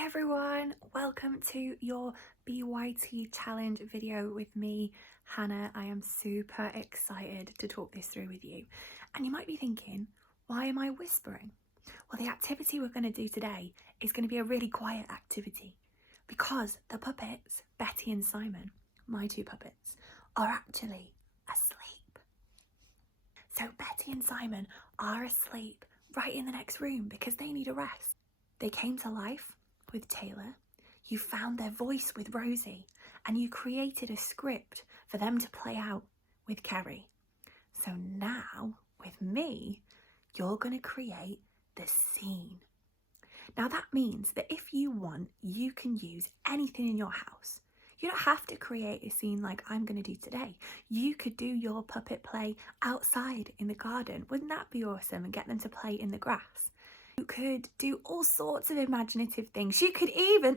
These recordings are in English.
Hi everyone, welcome to your BYT challenge video with me, Hannah. I am super excited to talk this through with you. And you might be thinking, why am I whispering? Well, the activity we're going to do today is going to be a really quiet activity because the puppets, Betty and Simon, my two puppets, are actually asleep. So Betty and Simon are asleep right in the next room because they need a rest. They came to life with Taylor, you found their voice with Rosie, and you created a script for them to play out with Kerry. So now, with me, you're going to create the scene. Now that means that if you want, you can use anything in your house. You don't have to create a scene like I'm going to do today. You could do your puppet play outside in the garden. Wouldn't that be awesome? And get them to play in the grass. You could do all sorts of imaginative things. You could even,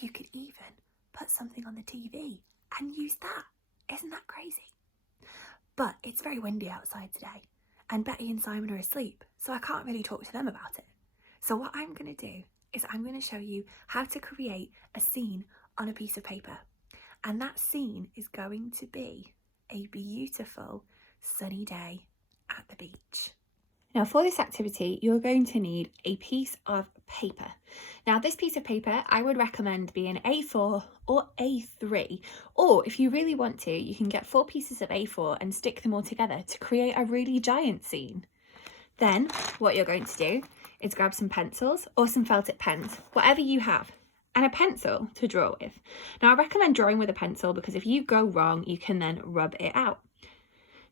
you could even put something on the TV and use that. Isn't that crazy? But it's very windy outside today and Betty and Simon are asleep, so I can't really talk to them about it. So what I'm going to do is I'm going to show you how to create a scene on a piece of paper. And that scene is going to be a beautiful sunny day at the beach. Now for this activity, you're going to need a piece of paper. Now this piece of paper, I would recommend being A4 or A3, or if you really want to, you can get 4 pieces of A4 and stick them all together to create a really giant scene. Then what you're going to do is grab some pencils or some felt tip pens, whatever you have, and a pencil to draw with. Now I recommend drawing with a pencil because if you go wrong, you can then rub it out.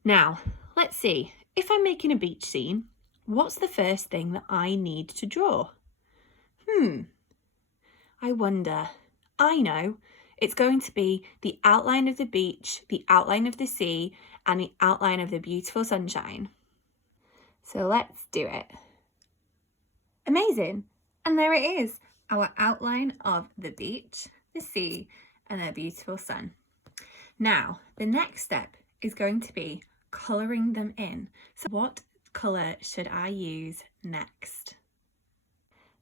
Now, let's see, if I'm making a beach scene, what's the first thing that I need to draw? I wonder. I know. It's going to be the outline of the beach, the outline of the sea, and the outline of the beautiful sunshine. So let's do it. Amazing. And there it is, our outline of the beach, the sea, and the beautiful sun. Now, the next step is going to be colouring them in. So what colour should I use next?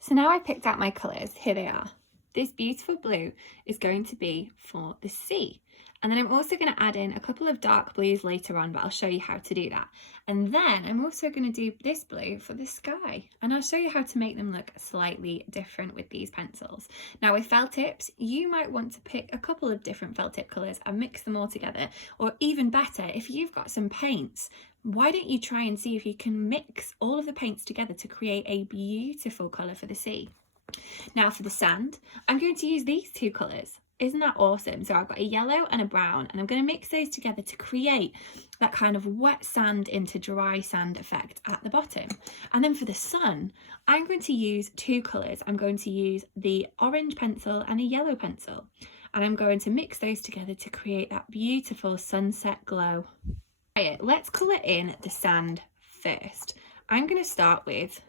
So now I've picked out my colours, here they are. This beautiful blue is going to be for the sea. And then I'm also going to add in a couple of dark blues later on, but I'll show you how to do that. And then I'm also going to do this blue for the sky. And I'll show you how to make them look slightly different with these pencils. Now with felt tips, you might want to pick a couple of different felt tip colours and mix them all together. Or even better, if you've got some paints, why don't you try and see if you can mix all of the paints together to create a beautiful colour for the sea. Now for the sand, I'm going to use these two colours. Isn't that awesome? So I've got a yellow and a brown, and I'm going to mix those together to create that kind of wet sand into dry sand effect at the bottom. And then for the sun, I'm going to use two colours. I'm going to use the orange pencil and a yellow pencil, and I'm going to mix those together to create that beautiful sunset glow. Right, let's colour in the sand first. I'm going to start with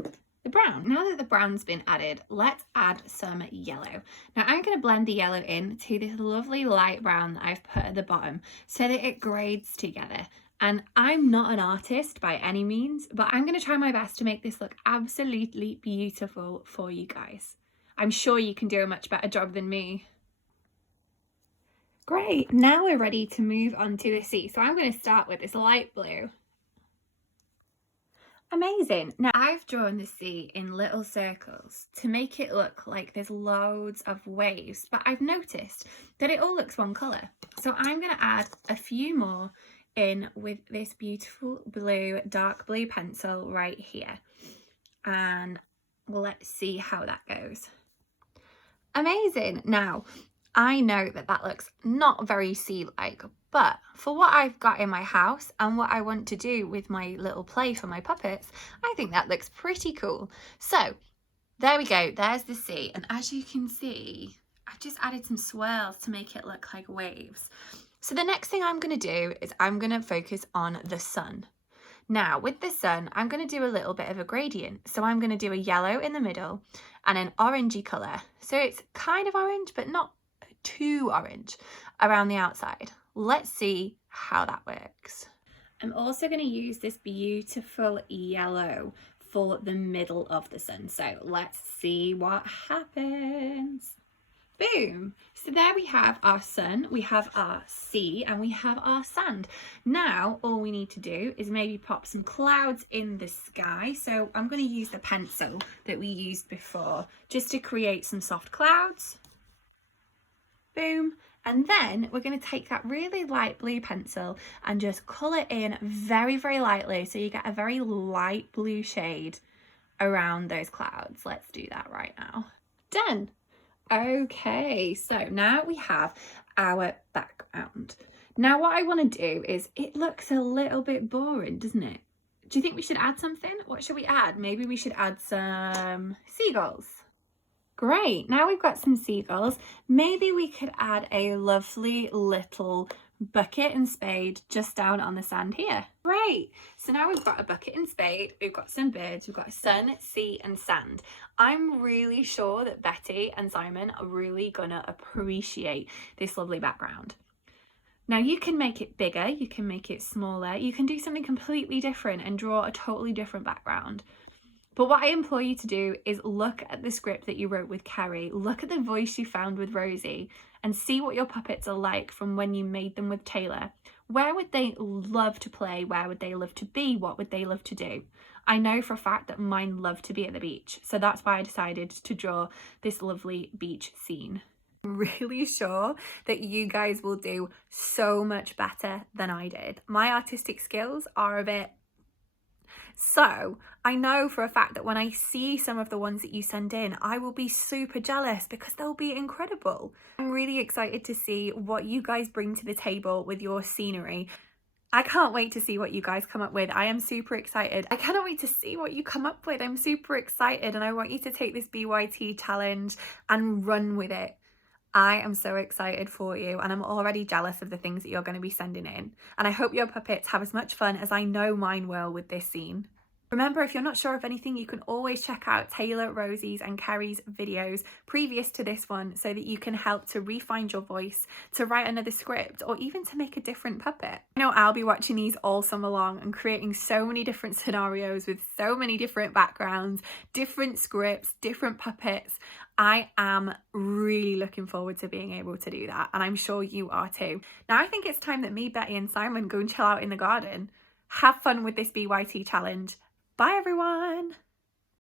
the brown. Now that the brown's been added, let's add some yellow. Now I'm going to blend the yellow in to this lovely light brown that I've put at the bottom so that it grades together. And I'm not an artist by any means, but I'm going to try my best to make this look absolutely beautiful for you guys. I'm sure you can do a much better job than me. Great, now we're ready to move on to the sea. So I'm going to start with this light blue. Amazing. Now I've drawn the sea in little circles to make it look like there's loads of waves, but I've noticed that it all looks one colour. So I'm going to add a few more in with this beautiful blue, dark blue pencil right here. And let's see how that goes. Amazing. Now, I know that that looks not very sea-like, but for what I've got in my house and what I want to do with my little play for my puppets, I think that looks pretty cool. So there we go, there's the sea. And as you can see, I've just added some swirls to make it look like waves. So the next thing I'm going to do is I'm going to focus on the sun. Now with the sun, I'm going to do a little bit of a gradient. So I'm going to do a yellow in the middle and an orangey colour. So it's kind of orange, but not too orange around the outside. Let's see how that works. I'm also going to use this beautiful yellow for the middle of the sun. So let's see what happens. Boom! So there we have our sun, we have our sea, and we have our sand. Now all we need to do is maybe pop some clouds in the sky. So I'm going to use the pencil that we used before just to create some soft clouds. Boom! And then we're going to take that really light blue pencil and just colour in very, very lightly so you get a very light blue shade around those clouds. Let's do that right now. Done! Okay, so now we have our background. Now what I want to do is, it looks a little bit boring, doesn't it? Do you think we should add something? What should we add? Maybe we should add some seagulls. Great, now we've got some seagulls. Maybe we could add a lovely little bucket and spade just down on the sand here. Great, so now we've got a bucket and spade, we've got some birds, we've got sun, sea and sand. I'm really sure that Betty and Simon are really gonna appreciate this lovely background. Now you can make it bigger, you can make it smaller, you can do something completely different and draw a totally different background. But what I implore you to do is look at the script that you wrote with Kerry, look at the voice you found with Rosie, and see what your puppets are like from when you made them with Taylor. Where would they love to play? Where would they love to be? What would they love to do? I know for a fact that mine love to be at the beach, so that's why I decided to draw this lovely beach scene. I'm really sure that you guys will do so much better than I did. My artistic skills are a bit... So I know for a fact that when I see some of the ones that you send in, I will be super jealous because they'll be incredible. I'm really excited to see what you guys bring to the table with your scenery. I can't wait to see what you guys come up with. I am super excited. I cannot wait to see what you come up with. I'm super excited and I want you to take this BYT challenge and run with it. I am so excited for you and I'm already jealous of the things that you're going to be sending in. And I hope your puppets have as much fun as I know mine will with this scene. Remember, if you're not sure of anything, you can always check out Taylor, Rosie's and Kerry's videos previous to this one so that you can help to refine your voice, to write another script, or even to make a different puppet. I know I'll be watching these all summer long and creating so many different scenarios with so many different backgrounds, different scripts, different puppets. I am really looking forward to being able to do that, and I'm sure you are too. Now I think it's time that me, Betty and Simon go and chill out in the garden. Have fun with this BYT challenge. Bye everyone!